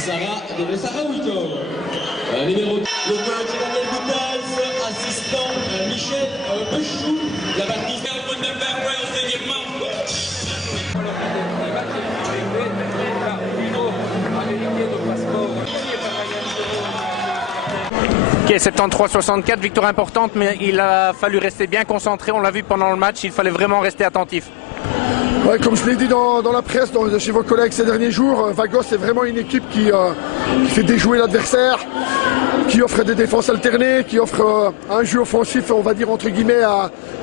Sarah Wito. Numéro le coach Daniel Boutaz, assistant Michel Pechou, la baptiste Ok, 73-64, victoire importante, mais il a fallu rester bien concentré. On l'a vu pendant le match, il fallait vraiment rester attentif. Ouais, comme je l'ai dit dans la presse, chez vos collègues ces derniers jours, Vagos est vraiment une équipe qui fait déjouer l'adversaire, qui offre des défenses alternées, qui offre un jeu offensif, on va dire entre guillemets,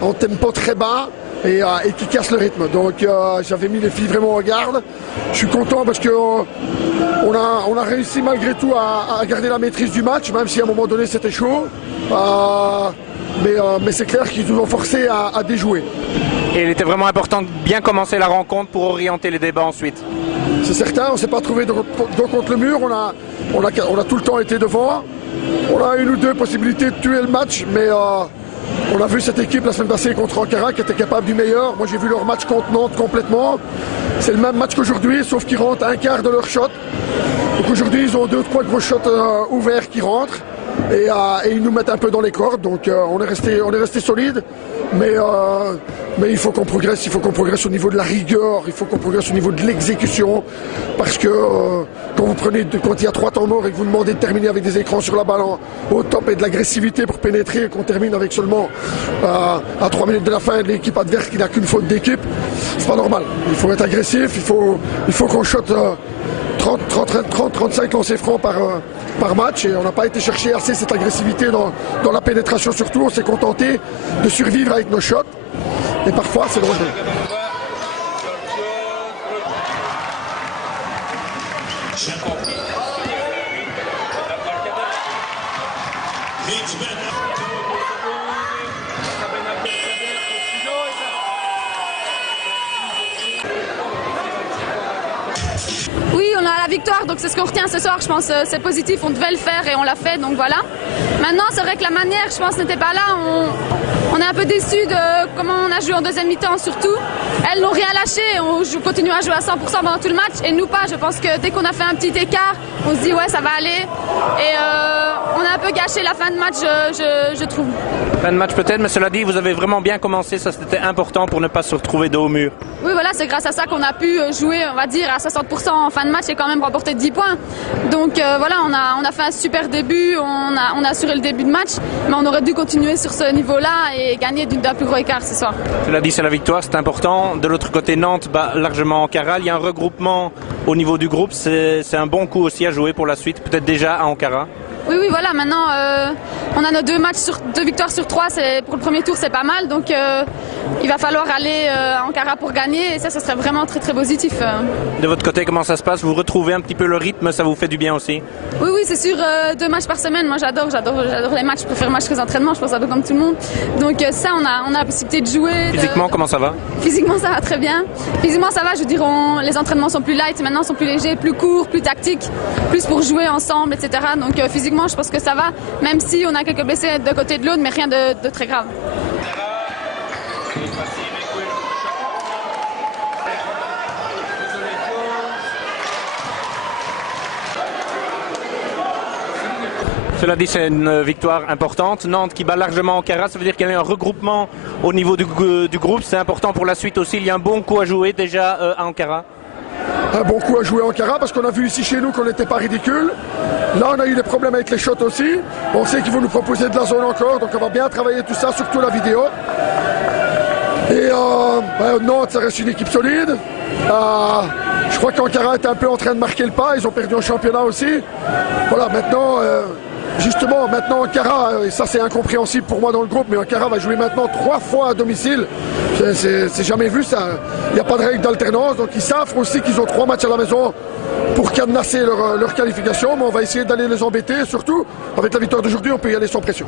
en tempo très bas et qui casse le rythme. Donc j'avais mis les filles vraiment en garde. Je suis content parce que on a réussi malgré tout à garder la maîtrise du match, même si à un moment donné c'était chaud. Mais c'est clair qu'ils nous ont forcé à déjouer. Et il était vraiment important de bien commencer la rencontre pour orienter les débats ensuite. C'est certain, on ne s'est pas trouvé dos contre le mur, on a tout le temps été devant. On a une ou deux possibilités de tuer le match, mais on a vu cette équipe la semaine passée contre Ankara qui était capable du meilleur. Moi j'ai vu leur match contre Nantes complètement. C'est le même match qu'aujourd'hui, sauf qu'ils rentrent un quart de leur shot. Donc aujourd'hui ils ont 2-3 gros shots ouverts qui rentrent. Et ils nous mettent un peu dans les cordes, donc on est resté solide, mais il faut qu'on progresse au niveau de la rigueur, il faut qu'on progresse au niveau de l'exécution, parce que quand il y a 3 temps morts et que vous demandez de terminer avec des écrans sur la balle au top et de l'agressivité pour pénétrer, et qu'on termine avec seulement à 3 minutes de la fin de l'équipe adverse qui n'a qu'une faute d'équipe, c'est pas normal. Il faut être agressif, il faut qu'on shot 30-35 lancers francs par match, et on n'a pas été chercher assez cette agressivité dans la pénétration surtout. On s'est contenté de survivre avec nos shots et parfois c'est dangereux. Victoire, donc c'est ce qu'on retient ce soir, je pense c'est positif, on devait le faire et on l'a fait, donc voilà. Maintenant c'est vrai que la manière, je pense, n'était pas là, on est un peu déçus de comment on a joué en deuxième mi-temps surtout. Elles n'ont rien lâché, on continue à jouer à 100% pendant tout le match et nous pas, je pense que dès qu'on a fait un petit écart, on se dit ouais ça va aller et on a un peu gâché la fin de match je trouve. Fin de match peut-être, mais cela dit vous avez vraiment bien commencé, ça c'était important pour ne pas se retrouver dos au mur. Oui voilà, c'est grâce à ça qu'on a pu jouer on va dire à 60% en fin de match et quand même remporter 10 points. Donc voilà, on a fait un super début, on a assuré le début de match, mais on aurait dû continuer sur ce niveau-là et gagner d'un plus gros écart ce soir. Cela dit, c'est la victoire, c'est important. De l'autre côté, Nantes bat largement Ankara. Il y a un regroupement au niveau du groupe, c'est un bon coup aussi à jouer pour la suite, peut-être déjà à Ankara. Oui, voilà, maintenant on a nos 2 victoires sur 3, pour le premier tour c'est pas mal, donc il va falloir aller à Ankara pour gagner et ça serait vraiment très très positif. De votre côté, comment ça se passe? Vous retrouvez un petit peu le rythme, ça vous fait du bien aussi? Oui, c'est sûr, 2 matchs par semaine, moi j'adore les matchs, je préfère les matchs que les entraînements, je pense un peu comme tout le monde. Donc ça, on a la possibilité de jouer. Physiquement, comment ça va? Physiquement ça va très bien. Physiquement ça va, je veux dire, les entraînements sont plus light, maintenant sont plus légers, plus courts, plus tactiques, plus pour jouer ensemble, etc. Donc physiquement je pense que ça va, même si on a quelques blessés de côté de l'autre, mais rien de très grave. Cela dit, c'est une victoire importante. Nantes qui bat largement Ankara, ça veut dire qu'il y a un regroupement au niveau du groupe. C'est important pour la suite aussi. Il y a un bon coup à jouer déjà à Ankara. Un bon coup à jouer à Ankara parce qu'on a vu ici chez nous qu'on n'était pas ridicule. Là on a eu des problèmes avec les shots aussi. On sait qu'ils vont nous proposer de la zone encore, donc on va bien travailler tout ça, surtout la vidéo. Et Nantes ça reste une équipe solide. Je crois qu'Ankara était un peu en train de marquer le pas, ils ont perdu un championnat aussi. Voilà, maintenant Ankara, et ça c'est incompréhensible pour moi dans le groupe, mais Ankara va jouer maintenant 3 fois à domicile. C'est jamais vu ça. Il n'y a pas de règle d'alternance, donc ils savent aussi qu'ils ont 3 matchs à la maison pour cadenasser leur qualification, mais on va essayer d'aller les embêter, surtout avec la victoire d'aujourd'hui, on peut y aller sans pression.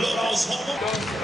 Laurence Ramon.